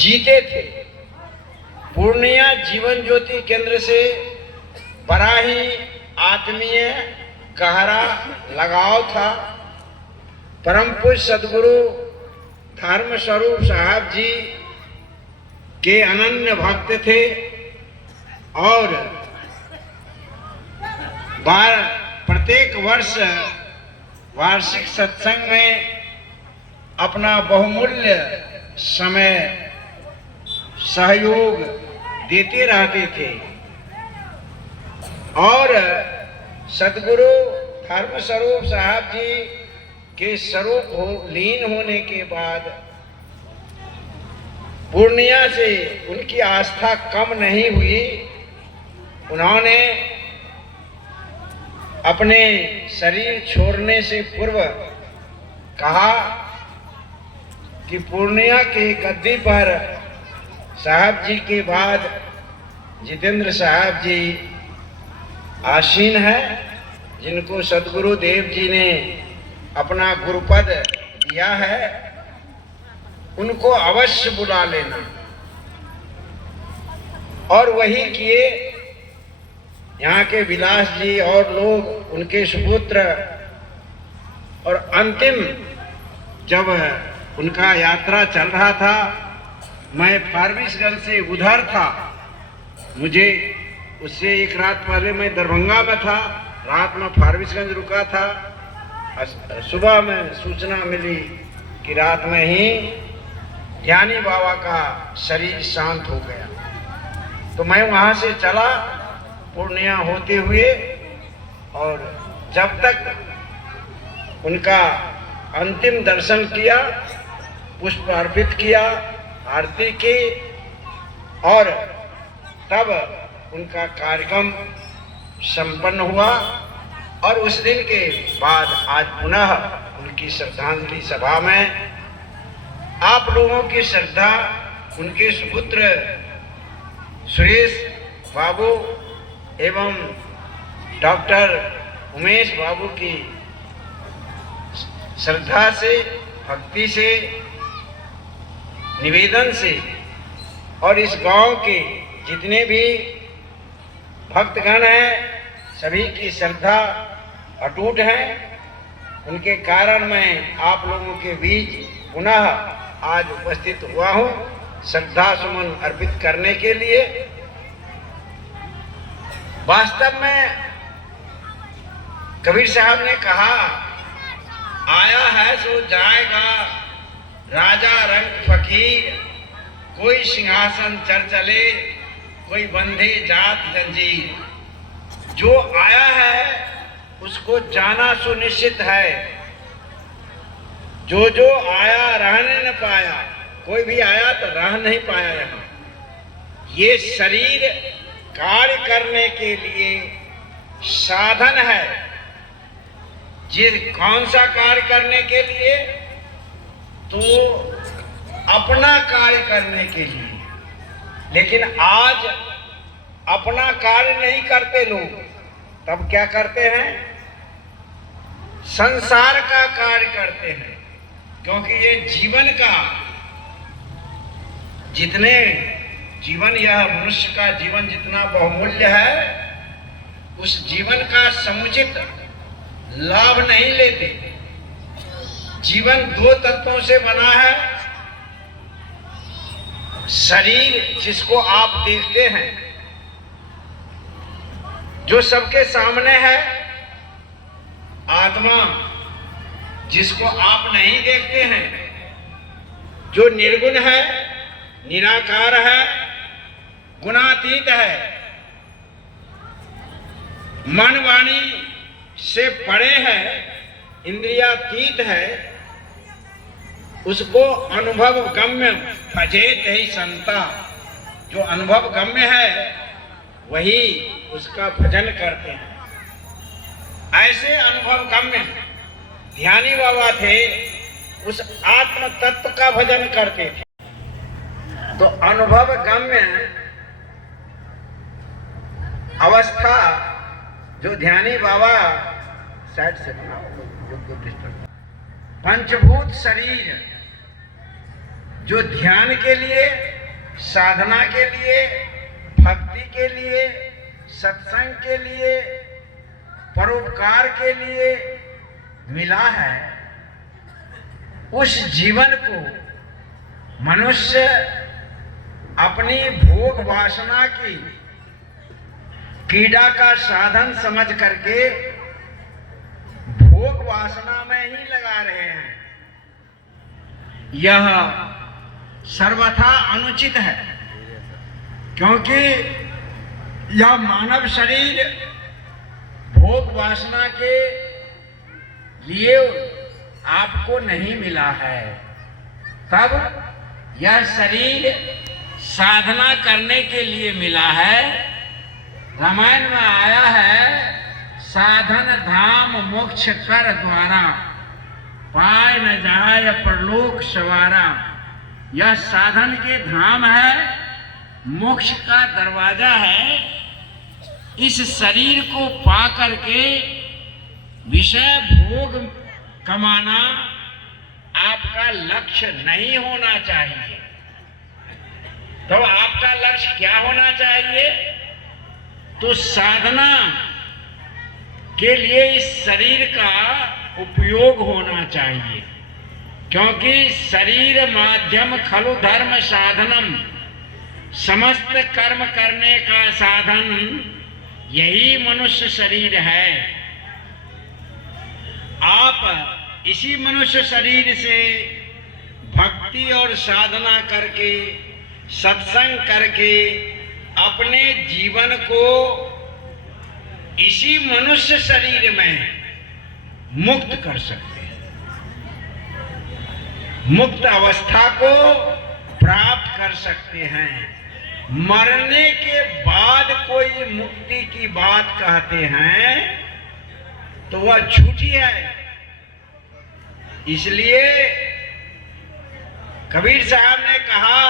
जीते थे। पूर्णिया जीवन ज्योति केंद्र से बड़ा ही आत्मीय गहरा लगाव था। परम पूज्य सदगुरु धर्म स्वरूप साहब जी के अनन्य भक्त थे और प्रत्येक वर्ष वार्षिक सत्संग में अपना बहुमूल्य समय सहयोग देते रहते थे और सदगुरु धर्म स्वरूप साहब जी के स्वरूप लीन होने के बाद पूर्णिया से उनकी आस्था कम नहीं हुई। उन्होंने अपने शरीर छोड़ने से पूर्व कहा कि पूर्णिया के गद्दी पर साहब जी के बाद जितेंद्र साहब जी आसीन है, जिनको सदगुरु देव जी ने अपना गुरुपद दिया है, उनको अवश्य बुला लेना। और वही किए। यहाँ के विलास जी और लोग, उनके सुपुत्र, और अंतिम जब उनका यात्रा चल रहा था, मैं फारबिसगंज से उधर था। मुझे उससे एक रात पहले मैं दरभंगा में था, रात में फारबिसगंज रुका था। सुबह में सूचना मिली कि रात में ही ज्ञानी बाबा का शरीर शांत हो गया। तो मैं वहाँ से चला पूर्णिया होते हुए, और जब तक उनका अंतिम दर्शन किया, पुष्प अर्पित किया, आरती की, और तब उनका कार्यक्रम संपन्न हुआ। और उस दिन के बाद आज पुनः उनकी श्रद्धांजलि सभा में आप लोगों की श्रद्धा उनके सुपुत्र सुरेश बाबू एवं डॉक्टर उमेश बाबू की श्रद्धा से, भक्ति से, निवेदन से, और इस गांव के जितने भी भक्तगण हैं सभी की श्रद्धा अटूट है। उनके कारण मैं आप लोगों के बीच पुनः आज उपस्थित हुआ हूँ श्रद्धा सुमन अर्पित करने के लिए। वास्तव में कबीर साहब ने कहा, आया है सो जाएगा राजा रंग फकीर, कोई सिंहासन चढ़ चले, कोई बंधे जात जंजीर। जो आया है उसको जाना सुनिश्चित है, जो जो आया रहने न पाया। कोई भी आया तो रह नहीं पाया यहाँ। ये शरीर कार्य करने के लिए साधन है। कौन सा कार्य करने के लिए? तो अपना कार्य करने के लिए। लेकिन आज अपना कार्य नहीं करते लोग, तब क्या करते हैं? संसार का कार्य करते हैं। क्योंकि ये जीवन का, जितने जीवन, यह मनुष्य का जीवन जितना बहुमूल्य है, उस जीवन का समुचित लाभ नहीं लेते। जीवन दो तत्वों से बना है। शरीर जिसको आप देखते हैं, जो सबके सामने है। आत्मा जिसको आप नहीं देखते हैं, जो निर्गुण है, निराकार है, गुणातीत है, मन वाणी से परे है, इंद्रियातीत है, उसको अनुभव गम्य भजेत ही संता। जो अनुभव गम्य है वही उसका भजन करते हैं। ऐसे अनुभव गम्य ध्यानी बाबा थे, उस आत्म तत्व का भजन करते थे। तो अनुभव गम्य अवस्था जो ध्यानी बाबा साइड से पंचभूत शरीर जो ध्यान के लिए साधना के लिए, भक्ति के लिए, सत्संग के लिए, परोपकार के लिए मिला है, उस जीवन को मनुष्य अपनी भोग वासना की पीड़ा का साधन समझ करके भोग वासना में ही लगा रहे हैं। यह सर्वथा अनुचित है, क्योंकि यह मानव शरीर भोग वासना के लिए आपको नहीं मिला है। तब यह शरीर साधना करने के लिए मिला है। रामायण में आया है, साधन धाम मोक्ष कर द्वारा, पाए न जाय परलोक सवारा। यह साधन के धाम है, मोक्ष का दरवाजा है। इस शरीर को पा करके विषय भोग कमाना आपका लक्ष्य नहीं होना चाहिए। तो आपका लक्ष्य क्या होना चाहिए? तो साधना के लिए इस शरीर का उपयोग होना चाहिए, क्योंकि शरीर माध्यम खलु धर्म साधनम, समस्त कर्म करने का साधन यही मनुष्य शरीर है। आप इसी मनुष्य शरीर से भक्ति और साधना करके, सत्संग करके अपने जीवन को इसी मनुष्य शरीर में मुक्त कर सकते हैं, मुक्त अवस्था को प्राप्त कर सकते हैं। मरने के बाद कोई मुक्ति की बात कहते हैं तो वह झूठी है। इसलिए कबीर साहब ने कहा,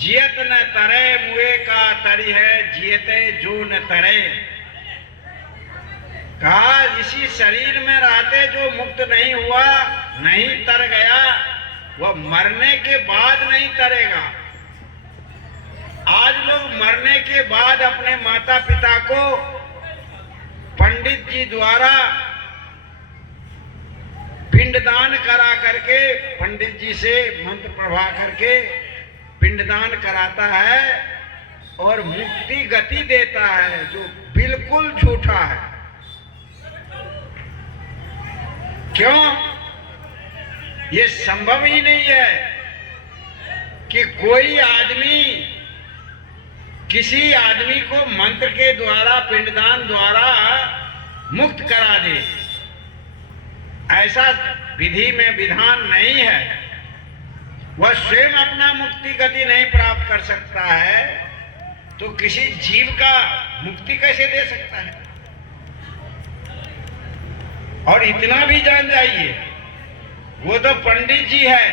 जियत न तरे मुए का तरी है, जियते जो न तरे। कहा इसी शरीर में रहते जो मुक्त नहीं हुआ, नहीं तर गया, वह मरने के बाद नहीं तरेगा। आज लोग मरने के बाद अपने माता पिता को पंडित जी द्वारा पिंडदान करा करके, पंडित जी से मंत्र प्रभा करके पिंडदान कराता है और मुक्ति गति देता है, जो बिल्कुल झूठा है। क्यों? ये संभव ही नहीं है कि कोई आदमी किसी आदमी को मंत्र के द्वारा, पिंडदान द्वारा मुक्त करा दे। ऐसा विधि में विधान नहीं है। वह स्वयं अपना मुक्ति गति नहीं प्राप्त कर सकता है, तो किसी जीव का मुक्ति कैसे दे सकता है? और इतना भी जान जाइए, वो तो पंडित जी है।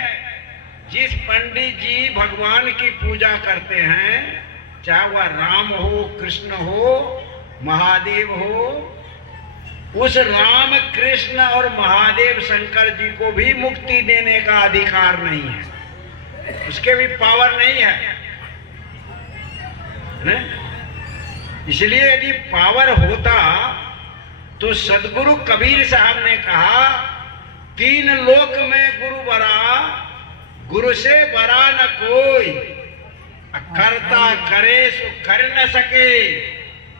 जिस पंडित जी भगवान की पूजा करते हैं, चाहे वह राम हो, कृष्ण हो, महादेव हो, उस राम, कृष्ण और महादेव शंकर जी को भी मुक्ति देने का अधिकार नहीं है, उसके भी पावर नहीं है न? इसलिए यदि पावर होता तो सदगुरु कबीर साहब ने कहा, तीन लोक में गुरु बरा, गुरु से बरा न कोई, करता करे सो कर न सके,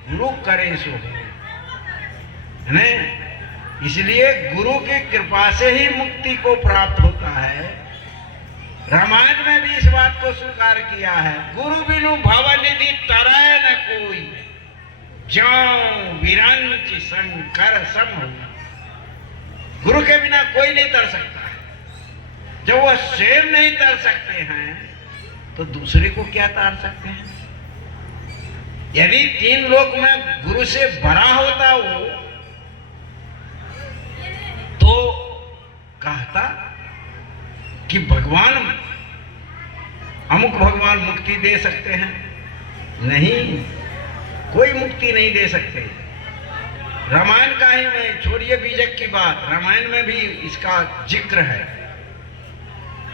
गुरु करे सो है। इसलिए गुरु की कृपा से ही मुक्ति को प्राप्त होता है। रामायण में भी इस बात को स्वीकार किया है, गुरु बिनु भवनिधि तरय न कोई, ज्यों विरंच शंकर सम होना। गुरु के बिना कोई नहीं तर सकता है। जब वह स्वयं नहीं तर सकते हैं तो दूसरे को क्या तार सकते हैं? यदि तीन लोक में गुरु से बड़ा होता वो, तो कहता कि भगवान, अमुक भगवान मुक्ति दे सकते हैं। नहीं, कोई मुक्ति नहीं दे सकते। रामायण का ही में छोड़िए बीजक की बात, रामायण में भी इसका जिक्र है।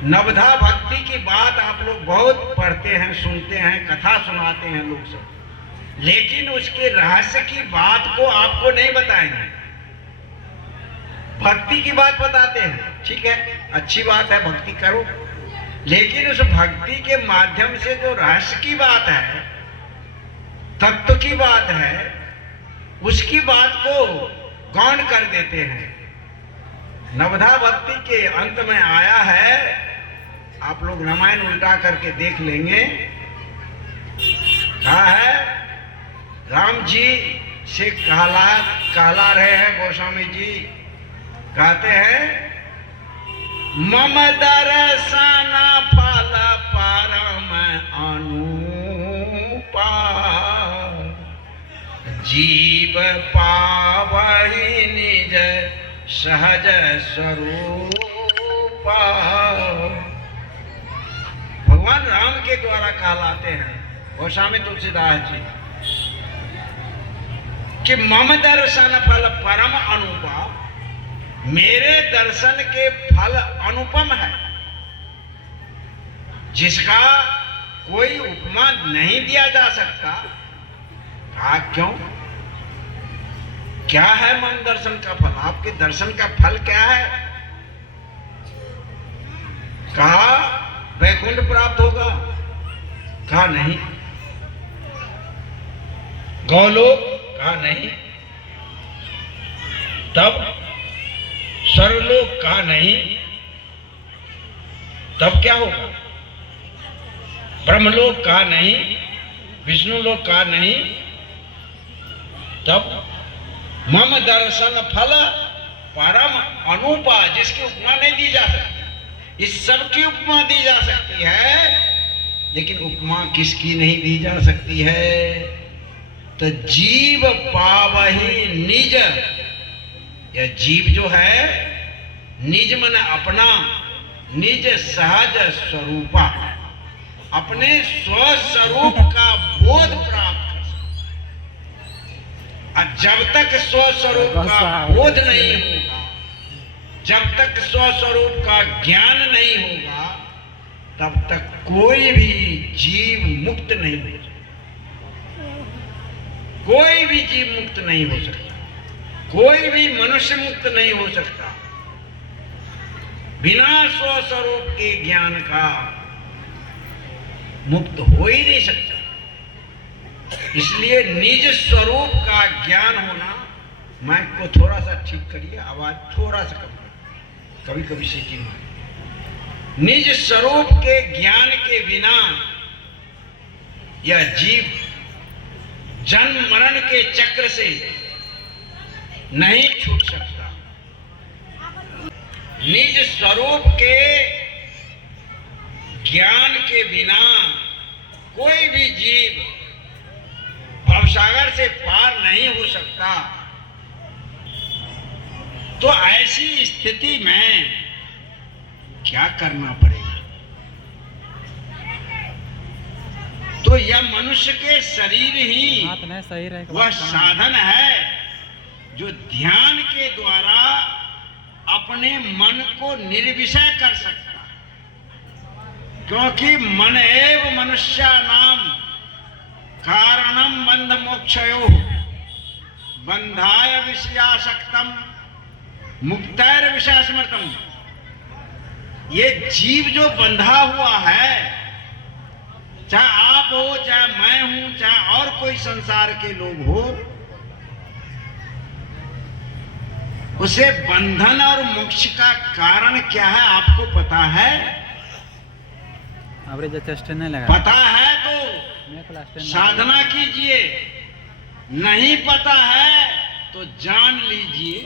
नवधा भक्ति की बात आप लोग बहुत पढ़ते हैं, सुनते हैं, कथा सुनाते हैं लोग सब, लेकिन उसके रहस्य की बात को आपको नहीं बताएंगे। भक्ति की बात बताते हैं, ठीक है, अच्छी बात है, भक्ति करो, लेकिन उस भक्ति के माध्यम से जो रहस्य की बात है, तत्व की बात है, उसकी बात को गौण कर देते हैं। नवधा भक्ति के अंत में आया है, आप लोग रामायण उल्टा करके देख लेंगे, कहा है राम जी से कहला रहे हैं गोस्वामी जी, कहते हैं मम दर्शन फल परम अनुपा, जीव पावहि निज सहज स्वरूपा। भगवान राम के द्वारा कहलाते हैं गोस्वामी तुलसीदास जी कि मम दर्शन फल परम अनुपा, मेरे दर्शन के फल अनुपम है, जिसका कोई उपमा नहीं दिया जा सकता। कहा क्यों, क्या है मन दर्शन का फल, आपके दर्शन का फल क्या है? कहा वैकुंठ प्राप्त होगा, कहा नहीं। गौलोक, कहा नहीं। तब स्वर्गलोक, कहा नहीं। तब क्या होगा? ब्रह्मलोक, कहा नहीं। विष्णु लोक, कहा नहीं। तब मम दर्शन फल परम अनुपा, जिसकी उपमा नहीं दी जा सकती। इस सब की उपमा दी जा सकती है, लेकिन उपमा किसकी नहीं दी जा सकती है? तो जीव पावहि निज, यह जीव जो है, निज मन अपना, निज सहज स्वरूपा, अपने स्वस्वरूप का बोध प्राप्त कर सकता है। और जब तक स्वस्वरूप का बोध नहीं होगा, जब तक स्वस्वरूप का ज्ञान नहीं होगा, तब तक कोई भी जीव मुक्त नहीं हो सकता। कोई भी जीव मुक्त नहीं हो सकता, कोई भी मनुष्य मुक्त नहीं हो सकता बिना स्वस्वरूप के ज्ञान का। मुक्त हो ही नहीं सकता। इसलिए निज स्वरूप का ज्ञान होना, माइक को थोड़ा सा ठीक करिए, आवाज थोड़ा सा कम, कभी कभी सीटिंग है। निज स्वरूप के ज्ञान के बिना यह जीव जन्म मरण के चक्र से नहीं छूट सकता। निज स्वरूप के ज्ञान के बिना कोई भी जीव भवसागर से पार नहीं हो सकता। तो ऐसी स्थिति में क्या करना पड़ेगा? तो यह मनुष्य के शरीर ही वह साधन है जो ध्यान के द्वारा अपने मन को निर्विषय कर सकता है। क्योंकि मन एव मनुष्यानाम कारणम बंध मोक्षयो बंधाय विषयासक्तम मुक्तैर विषय समर्थम। ये जीव जो बंधा हुआ है, चाहे आप हो, चाहे मैं हूं, चाहे और कोई संसार के लोग हो, उसे बंधन और मोक्ष का कारण क्या है आपको पता है? पता है तो साधना कीजिए, नहीं पता है तो जान लीजिए